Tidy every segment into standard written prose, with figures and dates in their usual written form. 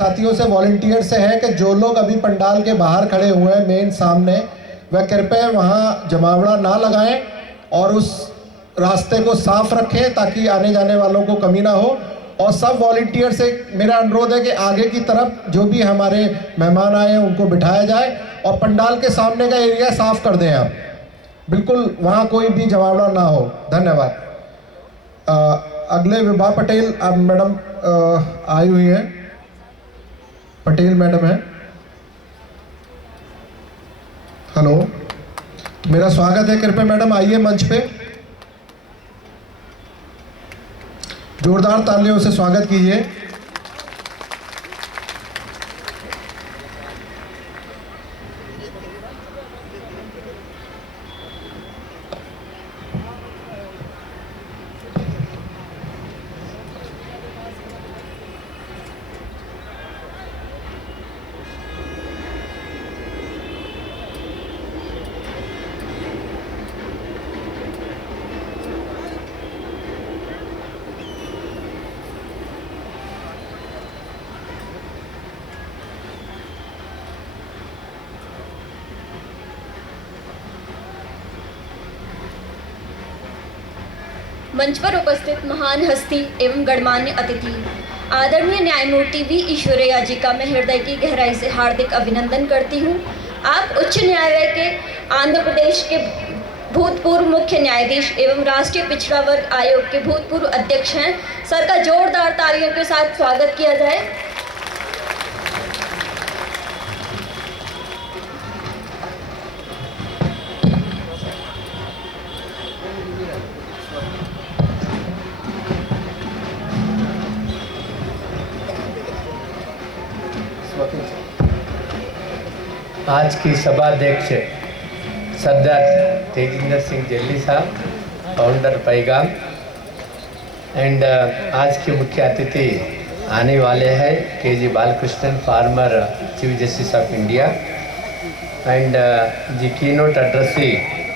साथियों से वॉलंटियर से है कि जो लोग अभी पंडाल के बाहर खड़े हुए हैं मेन सामने, वह कृपया वहाँ जमावड़ा ना लगाएं और उस रास्ते को साफ रखें ताकि आने जाने वालों को कमी ना हो। और सब वॉलंटियर से मेरा अनुरोध है कि आगे की तरफ जो भी हमारे मेहमान आए हैं उनको बिठाया जाए और पंडाल के सामने का एरिया साफ कर दें आप, बिल्कुल वहाँ कोई भी जमावड़ा ना हो। धन्यवाद। अगले विभा पटेल मैडम आई हुई हैं, पटेल मैडम है। हेलो, मेरा स्वागत है, कृपया मैडम आइए मंच पे, जोरदार तालियों से स्वागत कीजिए। मंच पर उपस्थित महान हस्ती एवं गणमान्य अतिथि आदरणीय न्यायमूर्ति वी ईश्वरैया जी का मैं हृदय की गहराई से हार्दिक अभिनंदन करती हूँ। आप उच्च न्यायालय के आंध्र प्रदेश के भूतपूर्व मुख्य न्यायाधीश एवं राष्ट्रीय पिछड़ा वर्ग आयोग के भूतपूर्व अध्यक्ष हैं। सर का जोरदार तालियों के साथ स्वागत किया जाए। आज की सभाध्यक्ष सरदार तेजिंदर सिंह जेल्ली साहब, फाउंडर पैगाम, एंड आज के मुख्य अतिथि आने वाले हैं KG. Balakrishnan, former chief justice of India, and the keynote addressee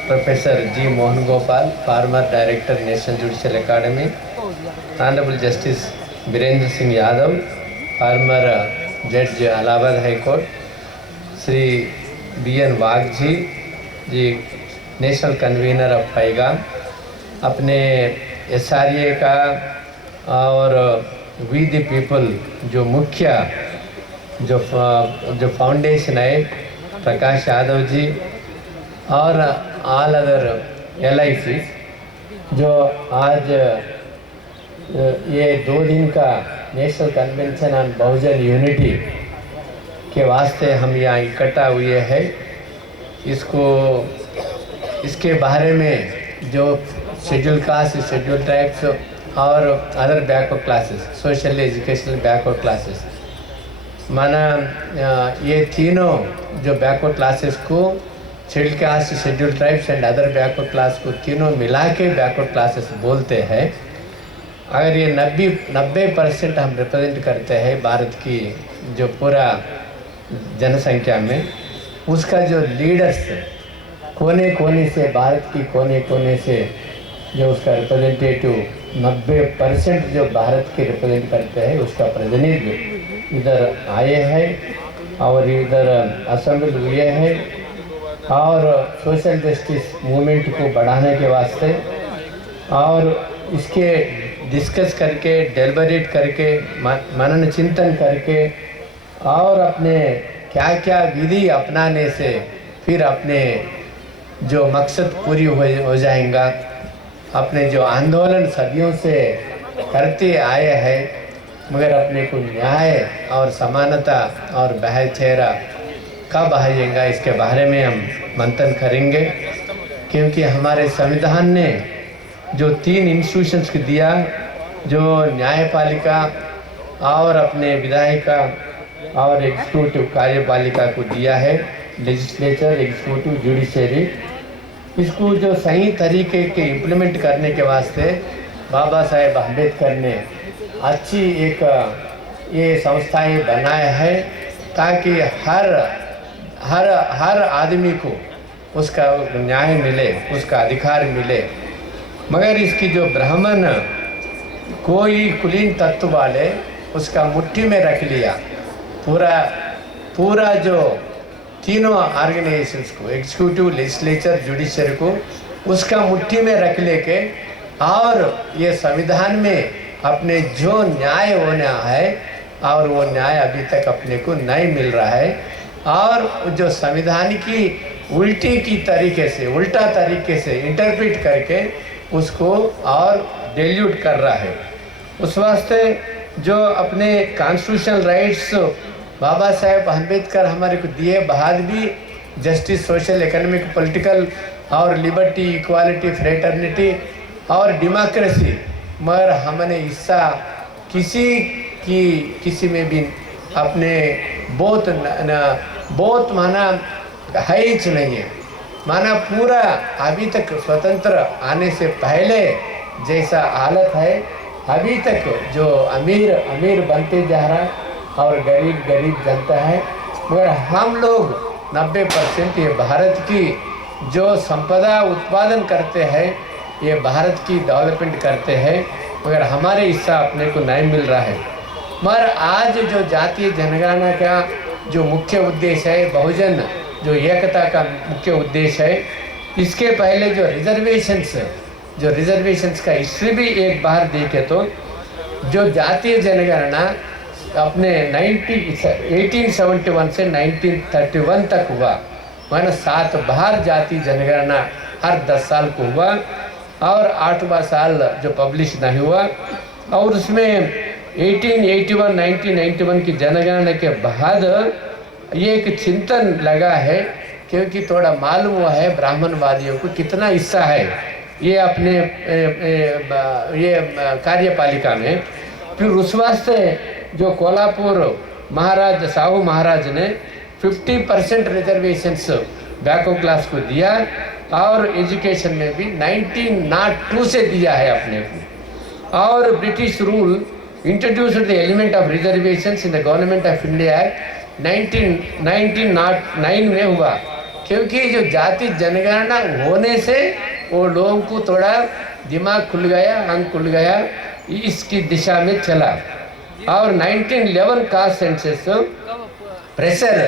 professor G Mohan Gopal, former director national judicial academy, honourable justice Birendra Singh Yadav, former जज Allahabad high court, Shri BN. Wagh ji national convener of Paigam, अपने एसआरए का और वी द पीपल जो मुख्य जो फाउंडेशन है, प्रकाश यादव जी, और ऑल अदर LIC जो आज ये 2 दिन का national convention on Bahujan unity के वास्ते हम यहाँ इकट्ठा हुए हैं। इसके बारे में जो शेड्यूल कास्ट, शेड्यूल ट्राइब्स और other backward classes, social educational backward classes, माना ये तीनों जो बैकवर्ड क्लासेस को schedule caste, schedule tribes and other backward class को तीनों मिला के बैकवर्ड क्लासेस बोलते हैं। अगर ये 90% हम रिप्रेजेंट करते हैं भारत की जो पूरा जनसंख्या में, उसका जो लीडर्स कोने कोने से, भारत की कोने कोने से जो उसका रिप्रेजेंटेटिव 90% जो भारत के रिप्रेजेंट करते हैं, उसका प्रतिनिधि इधर आए हैं और इधर असेंबल हुए हैं और सोशल जस्टिस मूवमेंट को बढ़ाने के वास्ते और इसके डिस्कस करके, डेलिबरेट करके, मनन चिंतन करके और अपने क्या क्या विधि अपनाने से फिर अपने जो मकसद पूरी हो जाएगा। अपने जो आंदोलन सदियों से करते आए हैं, मगर अपने को न्याय और समानता और भाईचारा कब आएगा, इसके बारे में हम मंथन करेंगे। क्योंकि हमारे संविधान ने जो 3 इंस्टीट्यूशंस को दिया, जो न्यायपालिका और अपने विधायिका और एग्जीक्यूटिव कार्यपालिका को दिया है, लेजिस्लेचर, एग्जीक्यूटिव, जुडिशरी, इसको जो सही तरीके के इम्प्लीमेंट करने के वास्ते बाबा साहेब अम्बेडकर ने अच्छी एक ये संस्थाएं बनाए हैं ताकि हर आदमी को उसका न्याय मिले, उसका अधिकार मिले। मगर इसकी जो ब्राह्मण कोई कुलीन तत्व वाले उसका मुट्ठी में रख लिया पूरा जो तीनों ऑर्गेनाइजेशंस को, एग्जीक्यूटिव, लेजिस्लेचर, जुडिशरी को उसका मुट्ठी में रख लेके और ये संविधान में अपने जो न्याय होना है और वो न्याय अभी तक अपने को नहीं मिल रहा है, और जो संविधान की उल्टा तरीके से इंटरप्रेट करके उसको और डेल्यूट कर रहा है। उस वास्ते जो अपने कॉन्स्टिट्यूशनल राइट्स बाबा साहेब अम्बेडकर हमारे को दिए बाद भी जस्टिस, सोशल, इकोनॉमिक, पॉलिटिकल और लिबर्टी, इक्वालिटी, फ्रेटर्निटी और डेमोक्रेसी, मगर हमने हिस्सा किसी में भी अपने बहुत माना है ही नहीं है। माना पूरा अभी तक स्वतंत्र आने से पहले जैसा हालत है, अभी तक जो अमीर बनते जा रहा है और गरीब जनता है। मगर हम लोग 90% ये भारत की जो संपदा उत्पादन करते हैं, ये भारत की डेवलपमेंट करते हैं, मगर हमारे हिस्सा अपने को नहीं मिल रहा है। मगर आज जो जातीय जनगणना का जो मुख्य उद्देश्य है, बहुजन जो एकता का मुख्य उद्देश्य है, इसके पहले जो रिजर्वेशंस का हिस्ट्री भी एक बार देखे तो जो जातीय जनगणना अपने 1871 से 1931 तक हुआ, माना 7 बार जातीय जनगणना हर 10 साल को हुआ और 8वां साल जो पब्लिश नहीं हुआ। और उसमें 1991 की जनगणना के बाद ये एक चिंतन लगा है, क्योंकि थोड़ा मालूम हुआ है ब्राह्मणवादियों को कितना हिस्सा है ये अपने ये कार्यपालिका में। फिर उस वास्ते जो कोल्हापुर महाराज साहू महाराज ने 50% रिजर्वेशंस बैकवर्ड क्लास को दिया और एजुकेशन में भी 1902 से दिया है अपने को। और British rule introduced the element of reservations in the government of India act 1909 में हुआ, क्योंकि जो जाति जनगणना होने से वो लोगों को थोड़ा दिमाग खुल गया, अंग खुल गया, इसकी दिशा में चला। और 1911 का सेंसस प्रेशर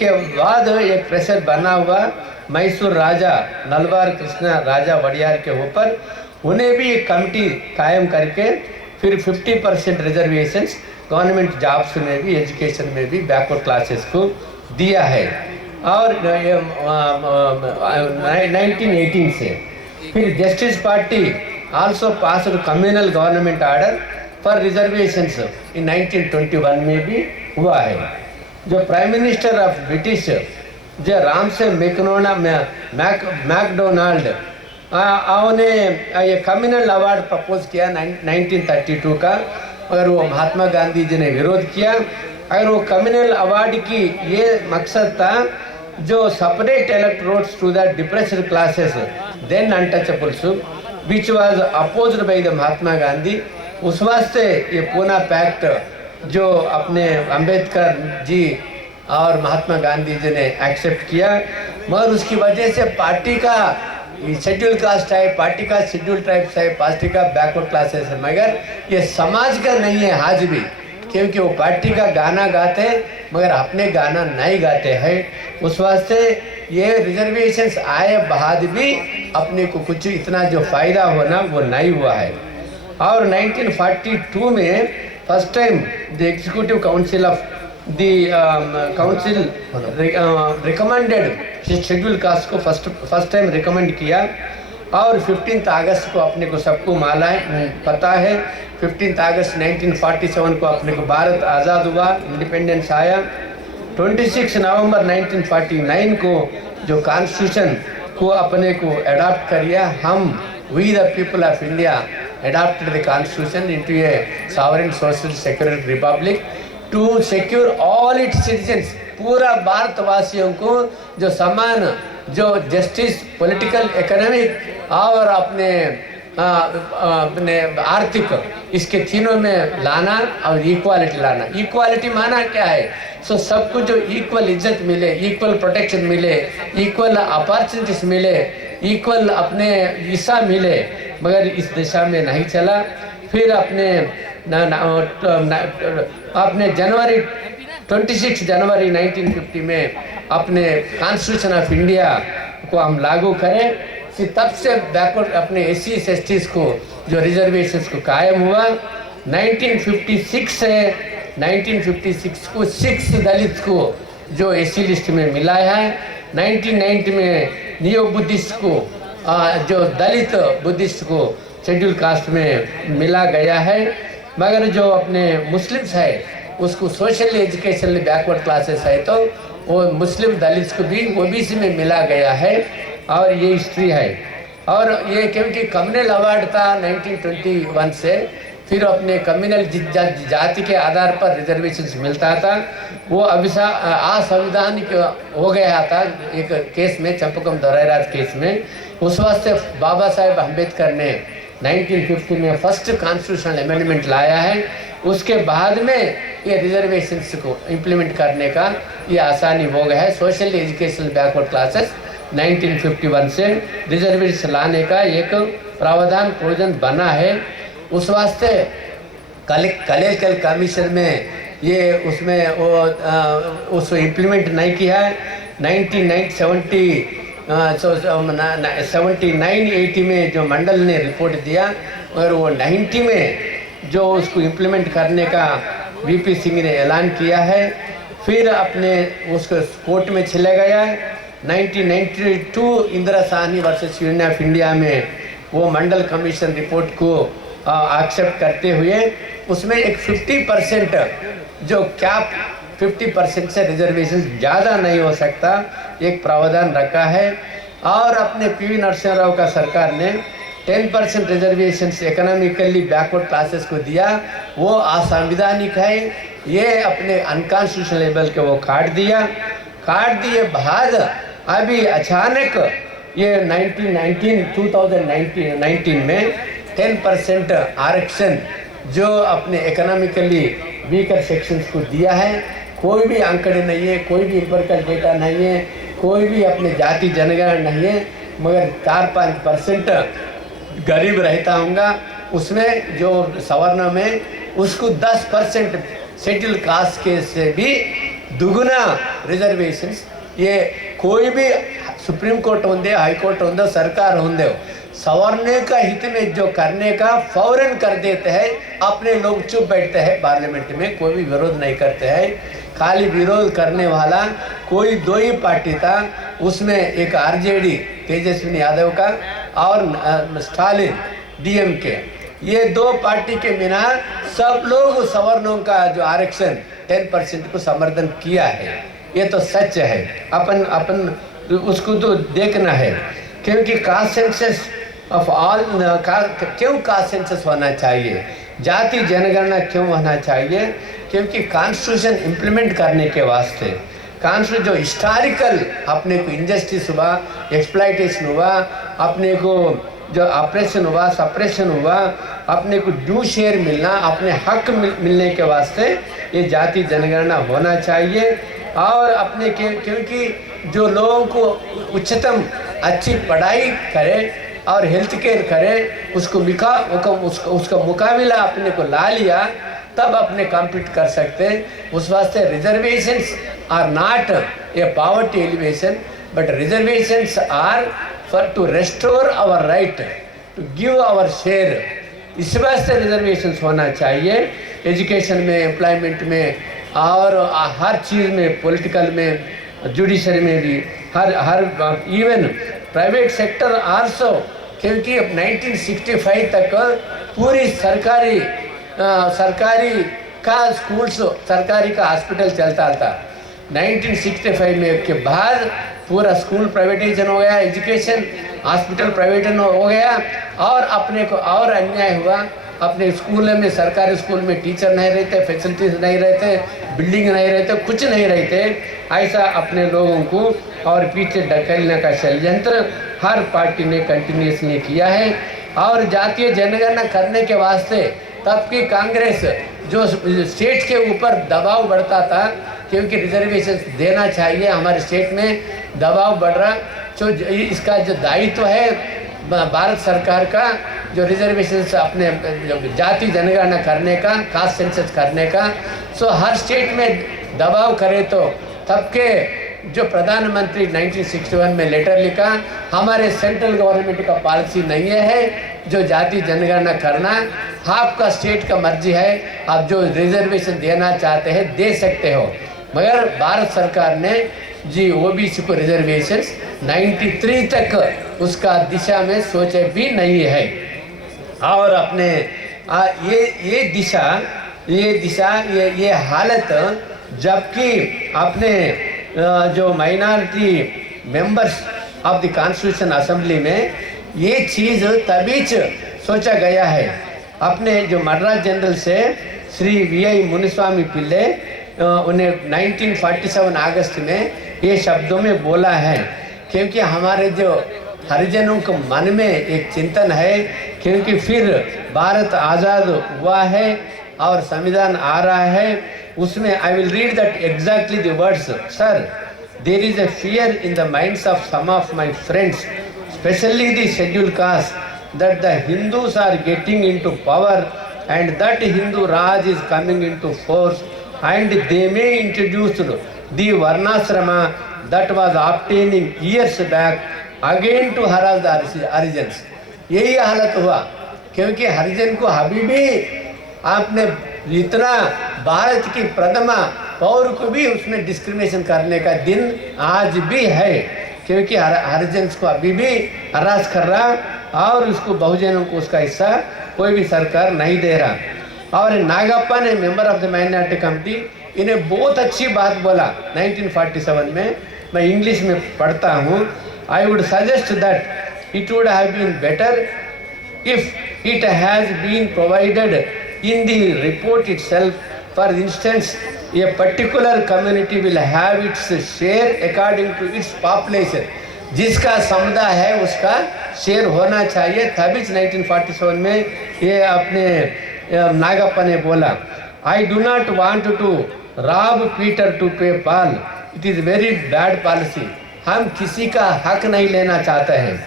के बाद एक प्रेशर बना हुआ मैसूर राजा नलवार कृष्ण राजा वडियार के ऊपर, उन्हें भी एक कमिटी कायम करके फिर 50% रिजर्वेशंस गवर्नमेंट जॉब्स में भी, एजुकेशन में भी बैकवर्ड क्लासेस को दिया है। और 1918 से फिर Justice Party also passed communal government order for reservations in 1921 में भी हुआ है। जो प्राइम मिनिस्टर ऑफ ब्रिटिश जो रामसे मैकडोनाल्ड उन्होंने ये कम्युनल अवार्ड प्रपोज किया 1932 का, और वो महात्मा गांधी जी ने विरोध किया। और वो कम्युनल अवार्ड की ये मकसद था जो separate electorates to the depressed classes then untouchables which was opposed by the Mahatma Gandhi. उस वास्ते ये पूना पैक्ट जो अपने अंबेडकर जी और महात्मा गांधी जी ने एक्सेप्ट किया, मगर उसकी वजह से पार्टी का शेड्यूल कास्ट है, पार्टी का शेड्यूल ट्राइब्स है, पार्टी का बैकवर्ड क्लासेस है, मगर ये समाज का नहीं है आज भी, क्योंकि वो पार्टी का गाना गाते मगर अपने गाना नहीं गाते हैं। उस वास्ते ये रिजर्वेशंस आए बाद भी अपने को कुछ इतना जो फ़ायदा होना वो नहीं हुआ है। और 1942 में first time the executive council of the council recommended schedule caste को फर्स्ट टाइम रिकमेंड किया। और 15 अगस्त को अपने को सबको मालूम पता है, 15 अगस्त 1947 को अपने को भारत आज़ाद हुआ, इंडिपेंडेंस आया। 26 नवंबर 1949 को जो कॉन्स्टिट्यूशन को अपने को अडॉप्ट किया, हम we the people of India adopted the constitution into a sovereign social secular republic to secure all its citizens, पूरा भारतवासियों को जो समान जो जस्टिस, पॉलिटिकल, इकोनॉमिक और अपने आर्थिक, इसके तीनों में लाना और इक्वालिटी लाना। इक्वालिटी माना क्या है? सो सबको जो इक्वल इज्जत मिले, इक्वल प्रोटेक्शन मिले, इक्वल अपॉर्चुनिटीज मिले, इक्वल अपने हिस्सा मिले, मगर इस दिशा में नहीं चला। फिर अपने जनवरी 26 जनवरी 1950 में अपने कॉन्स्टिट्यूशन ऑफ इंडिया को हम लागू करें, तब से बैकवर्ड अपने एससी एसटीज को जो रिजर्वेशंस को कायम हुआ। 1956 से 1956 को 6 दलित को जो एससी लिस्ट में मिला है। 1990 में नियो बुद्धिस्ट को जो दलित बुद्धिस्ट को शेड्यूल कास्ट में मिला गया है, मगर जो अपने मुस्लिम्स है उसको सोशल एजुकेशनल बैकवर्ड क्लासेस है, तो वो मुस्लिम दलित को भी ओबीसी में मिला गया है। और ये हिस्ट्री है। और ये क्योंकि कम्युनल अवार्ड था 1921 से, फिर अपने कम्युनल जाति के आधार पर रिजर्वेशंस मिलता था, वो असंवैधानिक हो गया था एक केस में, चंपकम दौराराज केस में। उस वास्ते बाबा साहेब अम्बेडकर ने 1950 में फर्स्ट कॉन्स्टिट्यूशनल अमेंडमेंट लाया है। उसके बाद में ये रिजर्वेशंस को इम्प्लीमेंट करने का ये आसानी हो गया है। सोशल एजुकेशनल बैकवर्ड क्लासेस 1951 से रिजर्वेशन लाने का एक प्रावधान प्रोविजन बना है। उस वास्ते कलेक्टर कमीशन में ये उसमें वो उसको इम्प्लीमेंट नहीं किया है। 79-80 में जो मंडल ने रिपोर्ट दिया, और वो 90 में जो उसको इम्प्लीमेंट करने का वीपी सिंह ने ऐलान किया है। फिर अपने उसको कोर्ट में चला गया है। 1992 Indira Sahni versus union of India में वो मंडल कमीशन रिपोर्ट को एक्सेप्ट करते हुए उसमें एक 50% जो कैप 50% से रिजर्वेशन ज़्यादा नहीं हो सकता, एक प्रावधान रखा है। और अपने पीवी नरसिंह राव का सरकार ने 10% रिजर्वेशन इकोनॉमिकली बैकवर्ड क्लासेस को दिया, वो असंवैधानिक है। ये अपने अनकॉन्स्टिट्यूशनल लेवल के वो काट दिए बाद अभी अचानक ये 2019 में 10% आरक्षण जो अपने इकोनॉमिकली वीकर सेक्शंस को दिया है। कोई भी आंकड़े नहीं है, कोई भी एम्पिरिकल डेटा नहीं है, कोई भी अपने जाति जनगणना नहीं है, मगर 4-5% गरीब रहता होगा, उसमें जो सवर्ण में उसको 10% शेड्यूल कास्ट के से भी दुगुना रिजर्वेशंस। ये कोई भी सुप्रीम कोर्ट होंगे, हाई कोर्ट होंगे, सरकार होंगे, सवर्ण का हित में जो करने का फौरन कर देते हैं। अपने लोग चुप बैठते हैं, पार्लियामेंट में कोई भी विरोध नहीं करते हैं। खाली विरोध करने वाला कोई 2 ही पार्टी था, उसमें एक आरजेडी तेजस्वी यादव का और स्टालिन डीएमके, ये 2 पार्टी के बिना सब लोग सवर्णों का जो आरक्षण 10% को समर्थन किया है। ये तो सच है, अपन उसको तो देखना है। क्योंकि कास्ट सेंसस ऑफ ऑल, क्यों कास्ट सेंसस होना चाहिए, जाति जनगणना क्यों होना चाहिए? क्योंकि कॉन्स्टिट्यूशन इम्प्लीमेंट करने के वास्ते कॉन्स्टिट्यूशन जो हिस्टोरिकल अपने को इंजस्टिस हुआ, एक्सप्लॉइटेशन हुआ, अपने को जो ऑपरेशन हुआ, सप्रेशन हुआ, अपने को ड्यू शेयर मिलना, अपने हक मिलने के वास्ते ये जाति जनगणना होना चाहिए। और अपने क्योंकि जो लोगों को उच्चतम अच्छी पढ़ाई करे और हेल्थ केयर करे, उसका मुकाबला अपने को ला लिया, तब अपने कम्पीट कर सकते हैं। उस वास्ते reservations are not a poverty alleviation, but reservations are for to restore our right to give our share. इस वास्ते रिजर्वेशंस होना चाहिए, एजुकेशन में, एम्प्लॉयमेंट में, और हर चीज़ में, पॉलिटिकल में, जुडिशरी में भी, her even private sector also. क्योंकि 1965 तक पूरी सरकारी का स्कूल्स, सरकारी का हॉस्पिटल चलता था। 1965 में के बाद पूरा स्कूल प्राइवेटाइजेशन हो गया, एजुकेशन हॉस्पिटल प्राइवेटाइजेशन हो गया, और अपने को और अन्याय हुआ। अपने स्कूल में, सरकारी स्कूल में टीचर नहीं रहते, फैसिलिटीज नहीं रहते, बिल्डिंग नहीं रहते, कुछ नहीं रहते। ऐसा अपने लोगों को और पीछे ढकेलने का षड्यंत्र हर पार्टी ने कंटिन्यूसली किया है। और जातीय जनगणना करने के वास्ते तब की कांग्रेस जो स्टेट के ऊपर दबाव बढ़ता था, क्योंकि रिजर्वेशन देना चाहिए, हमारे स्टेट में दबाव बढ़ रहा, तो इसका जो दायित्व है भारत सरकार का, जो रिजर्वेशन अपने जाति जनगणना करने का, कास्ट सेंसस करने का, सो हर स्टेट में दबाव करे तो तब के जो प्रधानमंत्री 1961 में लेटर लिखा, हमारे सेंट्रल गवर्नमेंट का पॉलिसी नहीं है जो जाति जनगणना करना, आपका स्टेट का मर्जी है, आप जो रिजर्वेशन देना चाहते हैं दे सकते हो। मगर भारत सरकार ने जी ओबीसी को रिजर्वेशन 93 तक उसका दिशा में सोचे भी नहीं है। और अपने ये दिशा ये हालत, जबकि अपने जो minority members of the constitution assembly में ये चीज़ तभी सोचा गया है। अपने जो मद्रास जनरल से श्री वी.आई. मुनिस्वामी पिल्ले उन्हें 1947 अगस्त में ये शब्दों में बोला है, क्योंकि हमारे जो हरिजनों के मन में एक चिंतन है, क्योंकि फिर भारत आज़ाद हुआ है और संविधान आ रहा है, उसमें I will read that exactly the words. Sir, there is a fear in the minds of some of my friends, specially the scheduled caste, that the Hindus are getting into power and that Hindu Raj is coming into force and they may introduce the Varnasrama that was obtaining years back again to harass the Harijans। यही हालत हुआ, क्योंकि हरिजन को अभी भी आपने इतना भारत की प्रथम पौर को भी उसमें डिस्क्रिमिनेशन करने का दिन आज भी है, क्योंकि हरिजन को अभी भी हरास कर रहा और उसको बहुजनों को उसका हिस्सा कोई भी सरकार नहीं दे रहा। और नागप्पा ने member of the minority committee, इन्हें बहुत अच्छी बात बोला 1947 में, मैं इंग्लिश में पढ़ता हूँ। I would suggest that it would have been better if it has been provided in the report itself. For instance, a particular community will have its share according to its population, जिसका समुदाय है उसका share होना चाहिए। तभी 1947 में ये अपने नागप्पा ने बोला, I do not want to rob Peter to pay Paul, it is very bad policy. हम किसी का हक नहीं लेना चाहते हैं।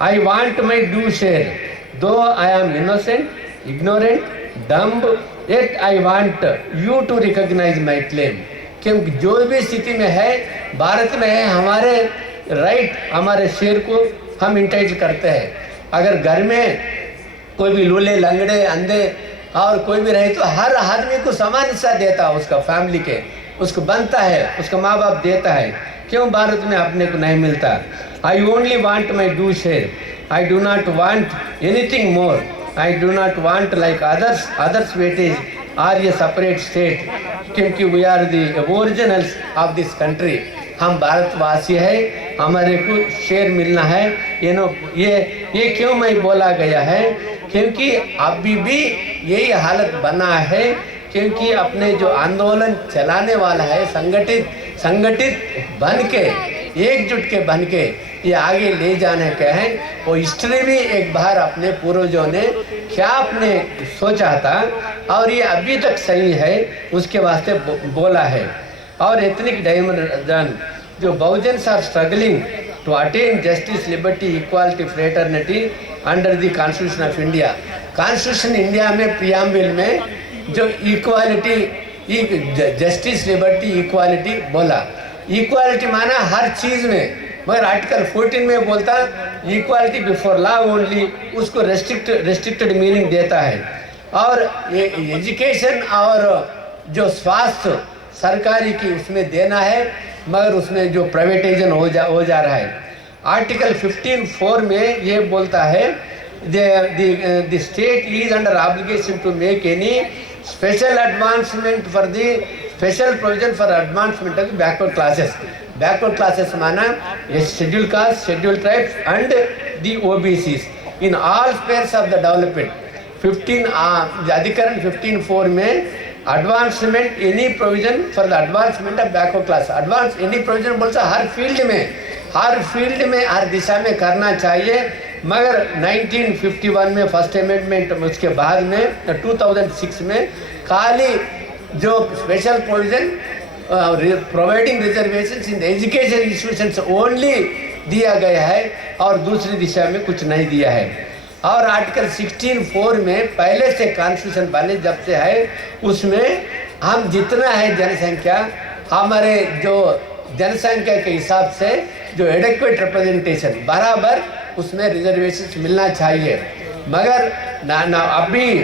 I want my due share, though I am innocent, ignorant, dumb, yet I want you to recognise my claim. क्योंकि जो भी स्थिति में है भारत में है, हमारे राइट, हमारे शेर को हम इंटाइटल करते हैं। अगर घर में कोई भी लूले लंगड़े अंधे और कोई भी रहे तो हर आदमी को समान हिस्सा देता है, उसका फैमिली के उसको बनता है, उसका माँ बाप देता है। क्यों भारत में अपने को नहीं मिलता? I only want my due share, I do not want anything more, I do not want like others weightage are a separate state, क्योंकि we are the originals of this country. हम भारतवासी है, हमारे को शेयर मिलना है। ये क्यों मैं बोला गया है? क्योंकि अभी भी यही हालत बना है, क्योंकि अपने जो आंदोलन चलाने वाला है संगठित बन के, एकजुट के बन के ये आगे ले जाने के हैं। वो हिस्ट्री भी एक बार अपने पूर्वजों ने क्या अपने सोचा था और ये अभी तक सही है, उसके वास्ते बोला है। और एथनिक डाइवर्जन, जो Bahujan are struggling to attain justice, liberty, equality, fraternity under the constitution of India. Constitution India में प्रियम्बल में जो इक्वालिटी, जस्टिस, लिबर्टी, इक्वालिटी बोला। इक्वालिटी माना हर चीज़ में, मगर आर्टिकल 14 में बोलता इक्वालिटी बिफोर लॉ ओनली, उसको रेस्ट्रिक्टेड मीनिंग देता है। और ये एजुकेशन और जो स्वास्थ्य सरकारी की उसमें देना है, मगर उसमें जो प्राइवेटाइजेशन हो जा रहा है। आर्टिकल 15(4) में ये बोलता है the state is under obligation to make any special advancement for the special provision for advancement of backward classes. Backward classes माना ये schedule caste, schedule tribes and the OBCs in all spheres of the development. अधिकरण 15(4) में advancement any provision for the advancement of backward class. Advance any provision बोलता हर field में हर दिशा में करना चाहिए। मगर 1951 में फर्स्ट अमेंडमेंट, उसके बाद में 2006 में खाली जो special provision providing reservation in education institutions only दिया गया है और दूसरी दिशा में कुछ नहीं दिया है। और आर्टिकल 16(4) में पहले से कॉन्स्टिट्यूशन बने जब से है, उसमें हम जितना है जनसंख्या, हमारे जो जनसंख्या के हिसाब से जो एडेक्वेट रिप्रेजेंटेशन बराबर उसमें रिजर्वेशन मिलना चाहिए। मगर ना अभी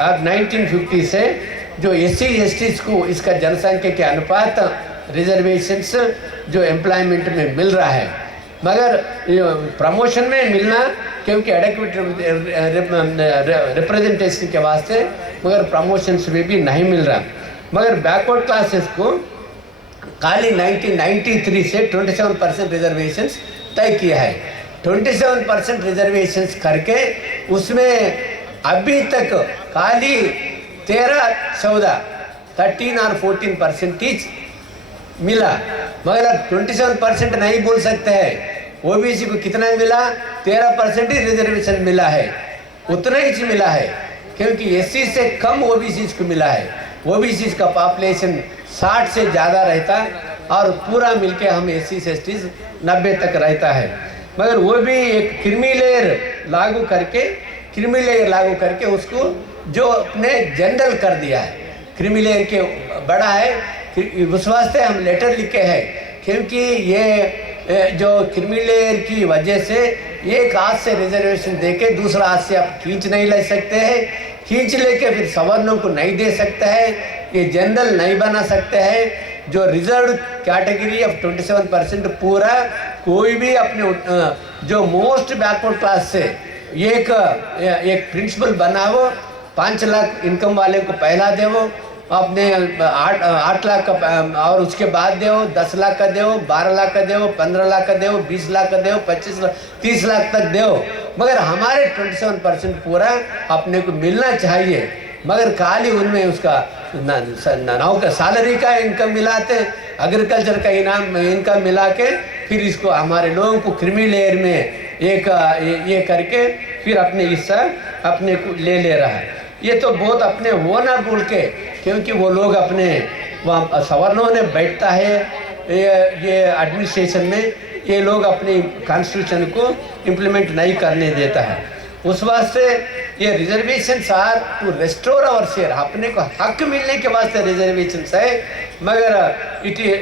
अब 1950 से जो SC/STs को इसका जनसंख्या के अनुपात रिजर्वेशंस जो एम्प्लॉयमेंट में मिल रहा है, मगर प्रमोशन में मिलना क्योंकि एडेक्वेट रिप्रेजेंटेशन के वास्ते, मगर प्रमोशंस में भी नहीं मिल रहा। मगर बैकवर्ड क्लासेस को खाली 1993 से 27% रिजर्वेशंस तय किया है। 27% रिजर्वेशंस करके उसमें अभी तक खाली 13 और 14% मिला, मगर अब 27% नहीं बोल सकते हैं। ओबीसी को कितना मिला? 13% ही रिजर्वेशन मिला है, उतना ही मिला है, क्योंकि एससी से कम ओबीसी को मिला है। ओबीसी का पॉपुलेशन 60 से ज़्यादा रहता और पूरा मिलके हम एससी से 90 तक रहता है। मगर वो भी एक क्रीमी लेयर लागू करके उसको जो अपने जनरल कर दिया है, क्रीमी लेयर के बड़ा है, उस वास्ते हम लेटर लिखे हैं, क्योंकि ये जो क्रीमी लेयर की वजह से एक हाथ से रिजर्वेशन देके दूसरा हाथ से आप खींच नहीं ले सकते हैं, खींच लेके फिर सवर्णों को नहीं दे सकते हैं, ये जनरल नहीं बना सकते हैं। जो रिजर्व कैटेगरी ऑफ 27% पूरा कोई भी अपने जो मोस्ट बैकवर्ड क्लास से एक प्रिंसिपल बनाओ, 5 लाख इनकम वाले को पहला देवो, अपने 8 लाख का और उसके बाद देव 10 लाख का देव, 12 लाख का देव, 15 लाख का देव, 20 लाख का देव, 25 लाख 30 लाख तक देव। मगर हमारे 27% पूरा अपने को मिलना चाहिए, मगर खाली उनमें उसका नौकर सैलरी का इनकम मिलाते, एग्रीकल्चर का इनकम मिला के फिर इसको हमारे लोगों को क्रीमी लेयर में ये करके फिर अपने हिस्सा अपने को ले रहा है। ये तो बहुत अपने वो ना बोल के, क्योंकि वो लोग अपने वहाँ सवर्णों ने बैठता है ये एडमिनिस्ट्रेशन में, ये लोग अपनी कॉन्स्टिट्यूशन को इम्प्लीमेंट नहीं करने देता है। उस वास्ते ये reservation are to restore our share, अपने को हक मिलने के वास्ते रिजर्वेशन है, मगर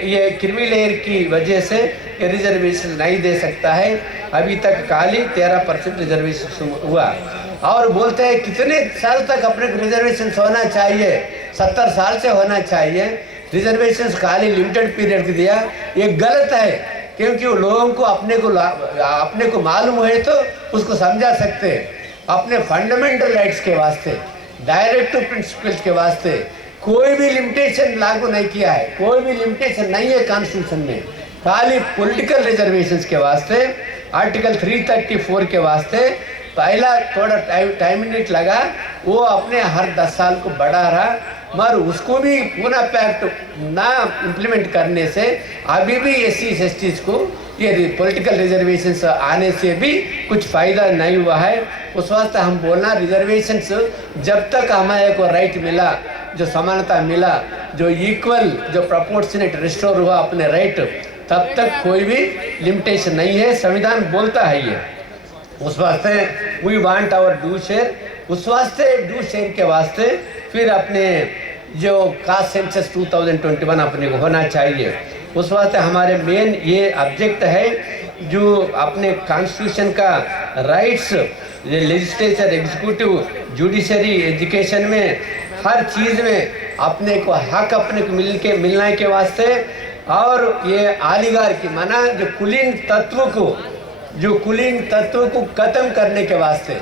ये क्रीमी लेयर की वजह से ये रिजर्वेशन नहीं दे सकता है। अभी तक खाली 13% रिजर्वेशन हुआ और बोलते हैं कितने साल तक अपने को रिजर्वेशन होना चाहिए, 70 साल से होना चाहिए। रिजर्वेशन खाली लिमिटेड पीरियड दिया, ये गलत है, क्योंकि वो लोगों को अपने को मालूम है तो उसको समझा सकते हैं। अपने फंडामेंटल राइट्स के वास्ते, डायरेक्टिव प्रिंसिपल्स के वास्ते कोई भी लिमिटेशन लागू नहीं किया है, कोई भी लिमिटेशन नहीं है कॉन्स्टिट्यूशन में, खाली पॉलिटिकल रिजर्वेशंस के वास्ते आर्टिकल 334 के वास्ते पहला थोड़ा टाइम मिनट लगा, वो अपने हर 10 साल को बढ़ा रहा, मगर उसको भी पूरा पैक्ट ना इम्प्लीमेंट करने से अभी भी SC/STs को ये पॉलिटिकल रिजर्वेशंस आने से भी कुछ फ़ायदा नहीं हुआ है। उस वास्ते हम बोलना रिजर्वेशंस जब तक हमारे को राइट मिला, जो समानता मिला, जो इक्वल जो प्रोपोर्शनेट रिस्टोर हुआ अपने राइट, तब तक कोई भी लिमिटेशन नहीं है, संविधान बोलता है ये। उस वास्ते we want our due share, उस वास्ते ड्यू शेयर के वास्ते फिर अपने जो कास्ट सेंसस 2021 अपने को होना चाहिए। उस वास्ते हमारे मेन ये ऑब्जेक्ट है, जो अपने कॉन्स्टिट्यूशन का rights legislature, executive, judiciary, education में हर चीज़ में अपने को हक अपने को मिलने के वास्ते, और ये आलिगार की माना जो कुलीन तत्व को खत्म करने के वास्ते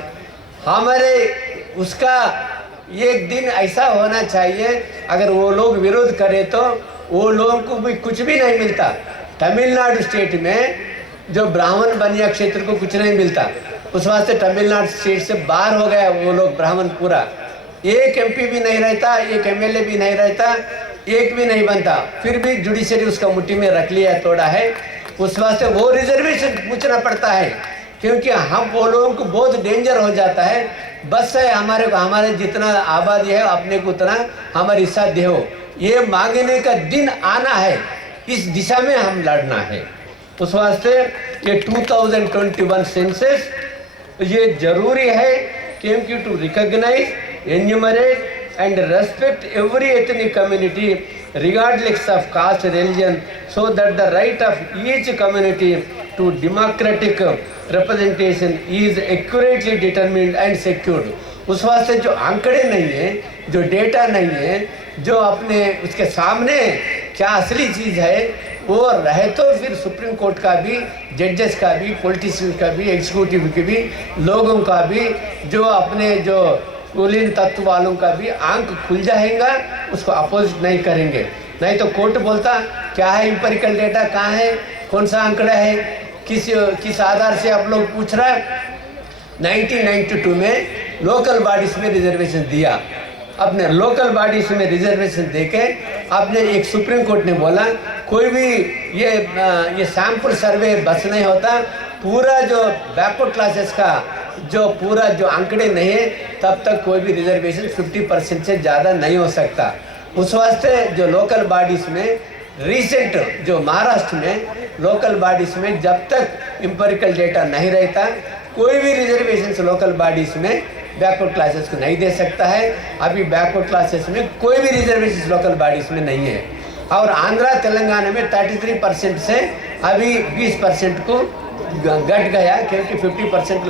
हमारे उसका एक दिन ऐसा होना चाहिए, अगर वो लोग विरोध करें तो वो लोगों को भी कुछ भी नहीं मिलता। तमिलनाडु स्टेट में जो ब्राह्मण बनिया क्षेत्र को कुछ नहीं मिलता, उस वास्ते तमिलनाडु स्टेट से बाहर हो गया वो लोग ब्राह्मण पूरा, एक MP भी नहीं रहता, एक MLA भी नहीं रहता, एक भी नहीं बनता, फिर भी जुडिशरी उसका मुट्ठी में रख लिया, तोड़ा है। उस वास्ते वो रिजर्वेशन पूछना पड़ता है, क्योंकि हम वो लोगों को बहुत डेंजर हो जाता है। बस है हमारे जितना आबादी है अपने को उतना हमारे हिस्सा दो, ये मांगने का दिन आना है, इस दिशा में हम लड़ना है। उस वास्ते ये 2021 सेंसस ये जरूरी है, क्योंकि to recognise, enumerate, and respect every ethnic community regardless of caste, religion, so that the right of each community to democratic representation is accurately determined and secured. उस वास्ते जो आंकड़े नहीं है, जो डेटा नहीं है, जो अपने उसके सामने क्या असली चीज़ है वो रहे, तो फिर सुप्रीम कोर्ट का भी, जजेस का भी, पॉलिटिशियंस का भी, एग्जीक्यूटिव के भी, लोगों का भी, जो अपने जो कुलीन तत्व वालों का भी आंख खुल जाएगा, उसको अपोजिट नहीं करेंगे। नहीं तो कोर्ट बोलता क्या है इंपेरिकल डेटा, कहाँ है, कौन सा आंकड़ा है, किस आधार से आप लोग पूछ रहा है। 1992 में लोकल बॉडीज में रिजर्वेशन दिया, अपने लोकल बॉडीज में रिजर्वेशन देके आपने एक सुप्रीम कोर्ट ने बोला कोई भी ये सैंपल सर्वे बस नहीं होता, पूरा जो बैकवर्ड क्लासेस का जो पूरा जो आंकड़े नहीं है तब तक कोई भी रिजर्वेशन 50% से ज़्यादा नहीं हो सकता। उस वास्ते जो लोकल बॉडीज में रिसेंट जो महाराष्ट्र में लोकल बॉडीज में जब तक इंपेरिकल डेटा नहीं रहता कोई भी रिजर्वेशन लोकल बॉडीज में बैकवर्ड क्लासेस को नहीं दे सकता है। अभी बैकवर्ड क्लासेस में कोई भी रिजर्वेशन लोकल बॉडीज में नहीं है। और आंध्रा तेलंगाना में 33% से अभी 20% को घट गया, क्योंकि 50%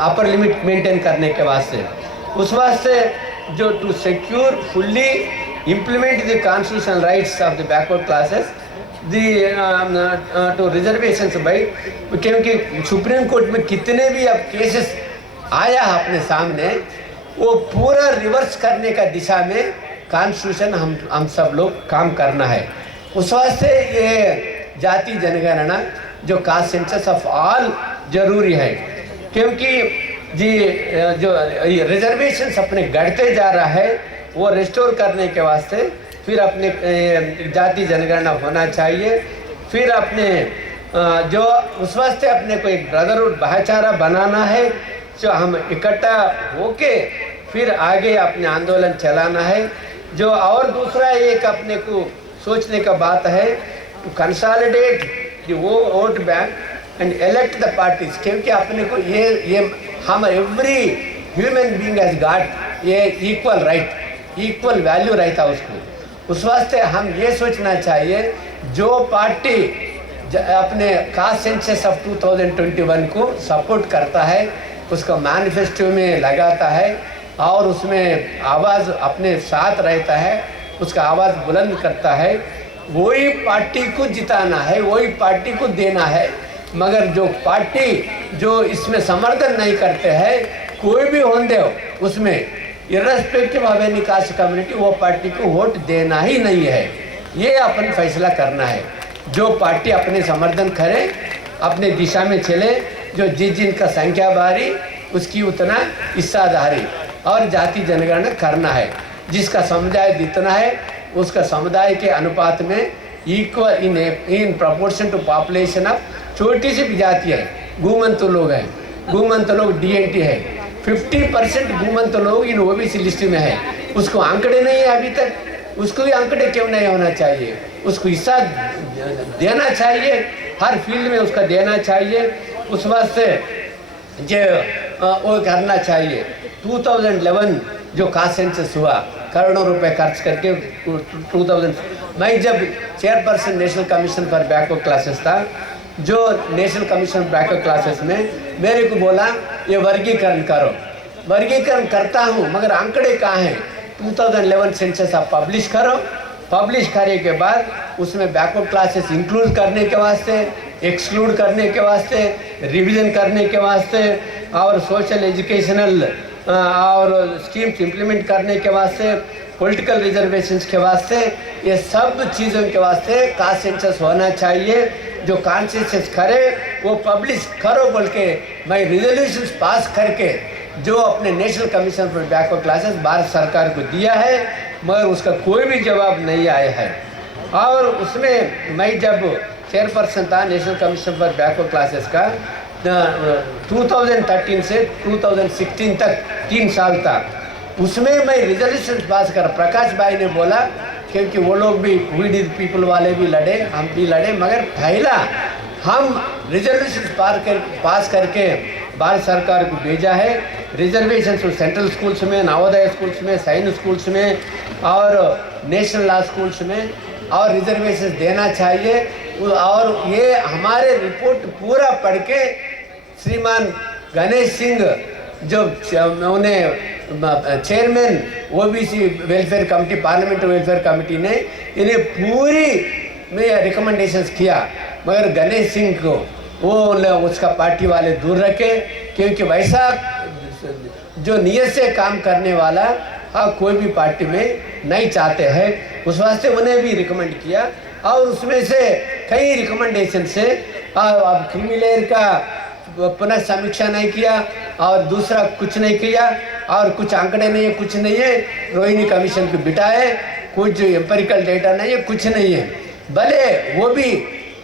अपर लिमिट मेंटेन करने के वास्ते। उस वास्ते जो to secure fully implement the constitutional rights of the backward classes, to reservations by, क्योंकि सुप्रीम कोर्ट में कितने भी अब केसेस आया अपने सामने, वो पूरा रिवर्स करने का दिशा में कॉन्स्टिट्यूशन हम सब लोग काम करना है। उस वास्ते ये जाति जनगणना जो कास्ट सेंसस ऑफ ऑल जरूरी है, क्योंकि जो रिजर्वेशंस अपने घटते जा रहा है वो रिस्टोर करने के वास्ते फिर अपने जाति जनगणना होना चाहिए। फिर अपने जो उस वास्ते अपने को एक ब्रदरहुड भाईचारा बनाना है, जो हम इकट्ठा होके फिर आगे अपने आंदोलन चलाना है। जो और दूसरा एक अपने को सोचने का बात है to consolidate the vote bank and elect the parties, क्योंकि अपने को ये हम every human being has got ये इक्वल राइट, इक्वल वैल्यू रहता उसको। उस वास्ते हम ये सोचना चाहिए जो पार्टी अपने कास्ट सेंसस ऑफ 2021 को सपोर्ट करता है, उसको मैनिफेस्टो में लगाता है और उसमें आवाज़ अपने साथ रहता है, उसका आवाज़ बुलंद करता है, वही पार्टी को जिताना है, वही पार्टी को देना है। मगर जो पार्टी जो इसमें समर्थन नहीं करते हैं, कोई भी होने दो उसमें irrespective of any caste community, वो पार्टी को वोट देना ही नहीं है। ये अपन फैसला करना है। जो पार्टी अपने समर्थन करे, अपने दिशा में चले, जो जिनका संख्या बारी उसकी उतना हिस्सादारी और जाति जनगणना करना है। जिसका समुदाय जितना है उसका समुदाय के अनुपात में equal in proportion to population of, छोटी सी भी जाति है, घूमंत लोग हैं, घूमंत लोग DNT है, 50% घूमंत लोग इन OBC लिस्ट में है। उसको आंकड़े नहीं है अभी तक, उसको भी आंकड़े क्यों नहीं होना चाहिए, उसको हिस्सा देना चाहिए, हर फील्ड में उसका देना चाहिए। उस वास्ते जो वो करना चाहिए। 2011 जो कास्ट सेंसस हुआ, करोड़ों रुपए खर्च करके 2000, मैं जब chairperson national commission for backward classes था, जो नेशनल कमीशन बैकवर्ड क्लासेस में मेरे को बोला ये वर्गीकरण करो, वर्गीकरण करता हूँ मगर आंकड़े कहाँ हैं। 2011 सेंसस आप पब्लिश करो, पब्लिश करने के बाद उसमें बैकवर्ड क्लासेस इंक्लूड करने के वास्ते, एक्सक्लूड करने के वास्ते, रिवीजन करने के वास्ते और सोशल एजुकेशनल और स्कीम्स इम्प्लीमेंट करने के वास्ते, पॉलिटिकल रिजर्वेशंस के वास्ते, ये सब चीज़ों के वास्ते कास्ट सेंसस होना चाहिए। जो कॉन्सेंसस करे वो पब्लिश करो बोल के मैं रिजोल्यूशंस पास करके जो अपने national commission for backward classes Bharat सरकार को दिया है, मगर उसका कोई भी जवाब नहीं आया है। और उसमें मैं जब चेयरपर्सन था national commission for backward classes का 2013 से 2016 तक 3 साल था, उसमें मैं रिजोल्यूशन पास कर, प्रकाश भाई ने बोला क्योंकि वो लोग भी वी पीपल वाले भी लड़े, हम भी लड़े, मगर पहला हम रिजोल्यूशन पास करके भारत सरकार को भेजा है रिजर्वेशन सेंट्रल स्कूल्स में, नवोदय स्कूल्स में, सैनिक स्कूल्स में और नेशनल लॉ स्कूल्स में और रिजर्वेशन देना चाहिए। और ये हमारे रिपोर्ट पूरा पढ़ के श्रीमान गणेश सिंह जो उन्हें chairman OBC welfare committee, parliamentary welfare committee ने इन्हें पूरी में रिकमेंडेशंस किया, मगर गणेश सिंह को वो उसका पार्टी वाले दूर रखे, क्योंकि वैसा जो नियत से काम करने वाला कोई भी पार्टी में नहीं चाहते हैं। उस वास्ते उन्हें भी रिकमेंड किया और उसमें से कई रिकमेंडेशन से अब क्रीमी का पुनः समीक्षा नहीं किया और दूसरा कुछ नहीं किया और कुछ आंकड़े नहीं है, कुछ नहीं है, रोहिणी कमीशन को बिठाए, कुछ एम्पेरिकल डेटा नहीं है, कुछ नहीं है। भले वो भी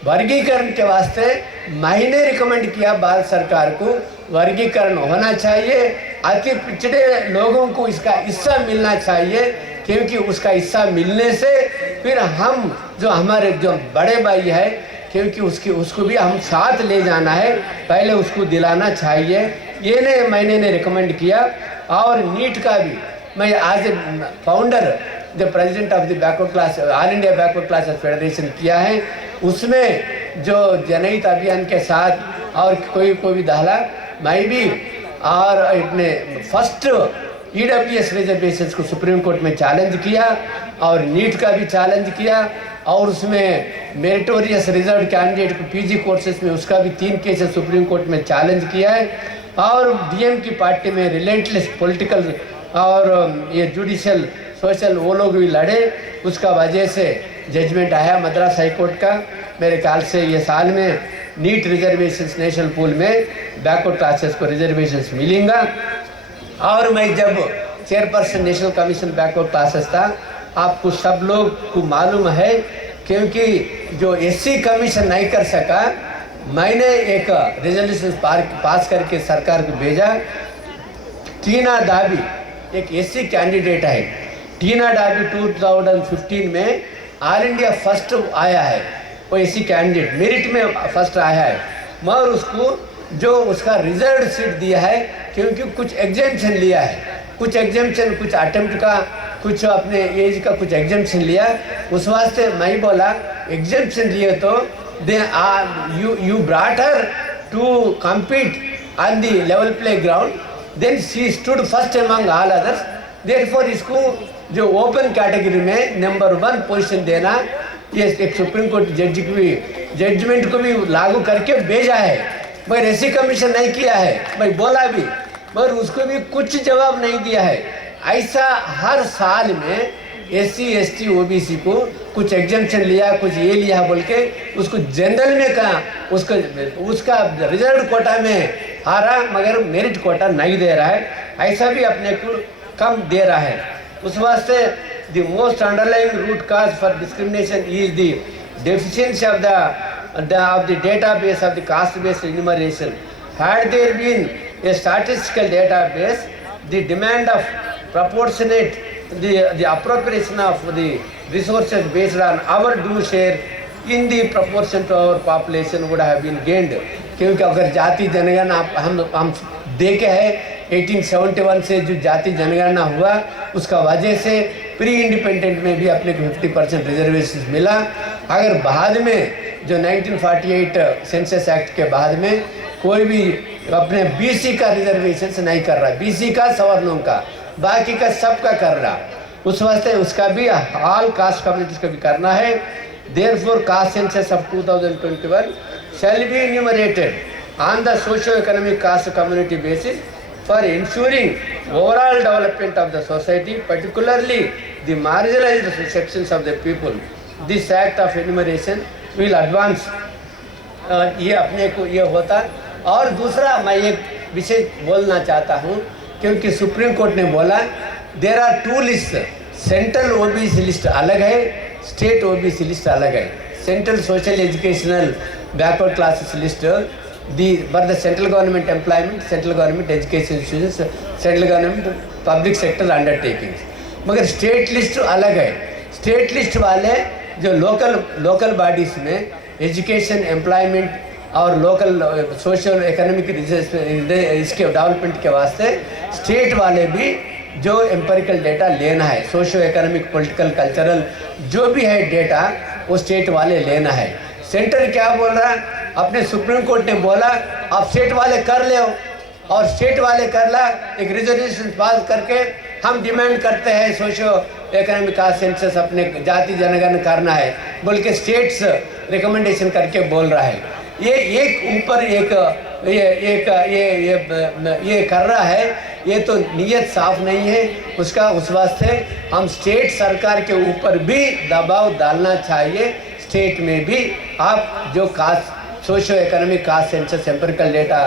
वर्गीकरण के वास्ते महीने रिकमेंड किया भारत सरकार को वर्गीकरण होना चाहिए, अति पिछड़े लोगों को इसका हिस्सा मिलना चाहिए, क्योंकि उसका हिस्सा मिलने से फिर हम जो हमारे जो बड़े भाई है, क्योंकि उसको भी हम साथ ले जाना है, पहले उसको दिलाना चाहिए। ये मैंने रिकमेंड किया। और नीट का भी मैं आज founder the president of the backward class all India backward classes federation किया है, उसमें जो जनहित अभियान के साथ और कोई भी दाला मैं भी और अपने फर्स्ट EWS रिजर्वेशंस को सुप्रीम कोर्ट में चैलेंज किया और नीट का भी चैलेंज किया और उसमें मेरिटोरियस रिजर्व कैंडिडेट को PG कोर्सेज में उसका भी 3 केसेस सुप्रीम कोर्ट में चैलेंज किया है। और DM की पार्टी में रिलेंटलेस पॉलिटिकल और ये जुडिशियल सोशल वो लोग भी लड़े, उसका वजह से जजमेंट आया मद्रास हाई कोर्ट का। मेरे ख्याल से ये साल में नीट रिजर्वेशंस नेशनल पूल में बैकवर्ड क्लासेस को रिजर्वेशंस मिलेंगा। और मैं जब chairperson national commission backward classes था, आपको सब लोग को मालूम है, क्योंकि जो SC कमीशन नहीं कर सका, मैंने एक रेजोल्यूशन पास करके सरकार को भेजा। टीना डाबी एक SC कैंडिडेट है। टीना डाबी 2015 में ऑल इंडिया फर्स्ट आया है, वो SC कैंडिडेट मेरिट में फर्स्ट आया है, मगर उसको जो उसका रिजर्व सीट दिया है, क्योंकि कुछ एग्जेम्पशन लिया है, कुछ एग्जेम्पशन, कुछ अटेम्प्ट का, कुछ अपने एज का कुछ एग्जेम्पशन लिया। उस वास्ते मैं बोला एग्जेम्पशन लिए तो दे you brought her to compete on the level playground, then she stood first among all others, therefore इसको जो ओपन कैटेगरी में नंबर 1 पोजीशन देना, ये एक सुप्रीम कोर्ट जज को भी जजमेंट को भी लागू करके भेजा है, मगर SC कमीशन नहीं किया है। मैं बोला भी, मगर उसको भी कुछ जवाब नहीं दिया है। ऐसा हर साल में SC ST OBC को कुछ एग्जेम्पशन लिया, कुछ ये लिया बोल के उसको जनरल में कहा, उसका रिजर्व कोटा में हारा, मगर मेरिट कोटा नहीं दे रहा है, ऐसा भी अपने को कम दे रहा है। उस वास्ते the most underlying root cause for discrimination is the deficiency of the database of the caste based enumeration. Had there been a statistical database, the demand of proportionate the appropriation of the resources based on our due share in the proportion to our population would have been gained। क्योंकि अगर जाति जनगणना हम देखे हैं 1871 से जो जाति जनगणना हुआ, उसका वजह से प्री इंडिपेंडेंट में भी अपने को 50% रिजर्वेशन मिला। अगर बाद में जो 1948 सेंसस एक्ट के बाद में कोई भी अपने BC का रिजर्वेशन नहीं कर रहा, BC का सवर्णों का, बाकी का सबका कर रहा, उस वास्ते उसका भी ऑल कास्ट कम्युनिटीज का भी करना है। Therefore caste census of 2021 shall be enumerated on the socio-economic caste community basis for ensuring overall development of the society, particularly the marginalized sections of the people. This act of enumeration will advance ये अपने को ये होता। और दूसरा मैं एक विषय बोलना चाहता हूँ, क्योंकि सुप्रीम कोर्ट ने बोला there are 2 list, central OBC list अलग है, स्टेट OBC लिस्ट अलग है। Central social educational backward classes list for the central government employment, central government education institutions, central government public sector undertakings, मगर state list अलग है। State list वाले जो local bodies में एजुकेशन, एम्प्लॉयमेंट और local social economic इसके development के वास्ते स्टेट वाले भी जो एम्पेरिकल डेटा लेना है, सोशो इकोनॉमिक पॉलिटिकल कल्चरल जो भी है डेटा वो स्टेट वाले लेना है। सेंटर क्या बोल रहा है, अपने सुप्रीम कोर्ट ने बोला आप स्टेट वाले कर ले, और स्टेट वाले कर ला, एक रिजर्वेशन पास करके हम डिमांड करते हैं सोशो इकोनॉमिक का सेंसस अपने जाति जनगणना करना है बोल के स्टेट्स रिकमेंडेशन करके बोल रहा है। ये एक ऊपर ये कर रहा है, ये तो नीयत साफ नहीं है उसका। उस वास्ते हम स्टेट सरकार के ऊपर भी दबाव डालना चाहिए। स्टेट में भी आप जो caste socio economic caste census empirical data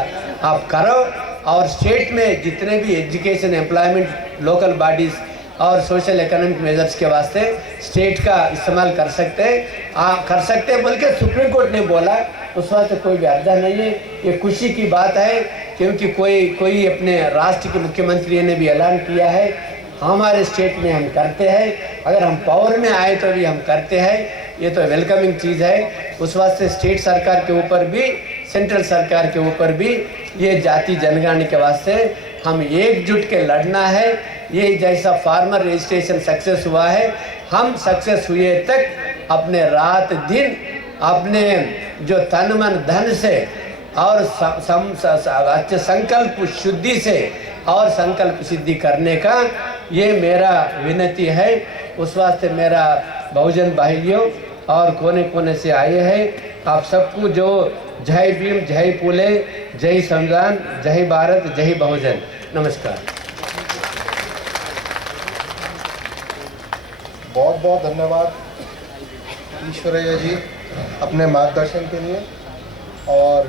आप करो, और स्टेट में जितने भी एजुकेशन एम्प्लॉयमेंट लोकल बॉडीज़ और सोशल इकोनॉमिक मेजर्स के वास्ते स्टेट का इस्तेमाल कर सकते हैं बोल के सुप्रीम कोर्ट ने बोला। उस वास्ते कोई भी अर्जा नहीं है, ये खुशी की बात है, क्योंकि कोई अपने राष्ट्र के मुख्यमंत्री ने भी ऐलान किया है हमारे स्टेट में हम करते हैं, अगर हम पावर में आए तो भी हम करते हैं, ये तो वेलकमिंग चीज़ है। उस वास्ते स्टेट सरकार के ऊपर भी सेंट्रल सरकार के ऊपर भी ये जाति जनगणना के वास्ते हम एकजुट के लड़ना है। ये जैसा फार्मर रजिस्ट्रेशन सक्सेस हुआ है, हम सक्सेस हुए तक अपने रात दिन अपने जो तन मन धन से और अच्छे संकल्प शुद्धि से और संकल्प सिद्धि करने का ये मेरा विनती है। उस वास्ते मेरा बहुजन भाइयों और कोने कोने से आए हैं आप सबको जो जय भीम, जय फूले, जय संविधान, जय भारत, जय बहुजन। नमस्कार। बहुत बहुत धन्यवाद ईश्वरैया जी अपने मार्गदर्शन के लिए। और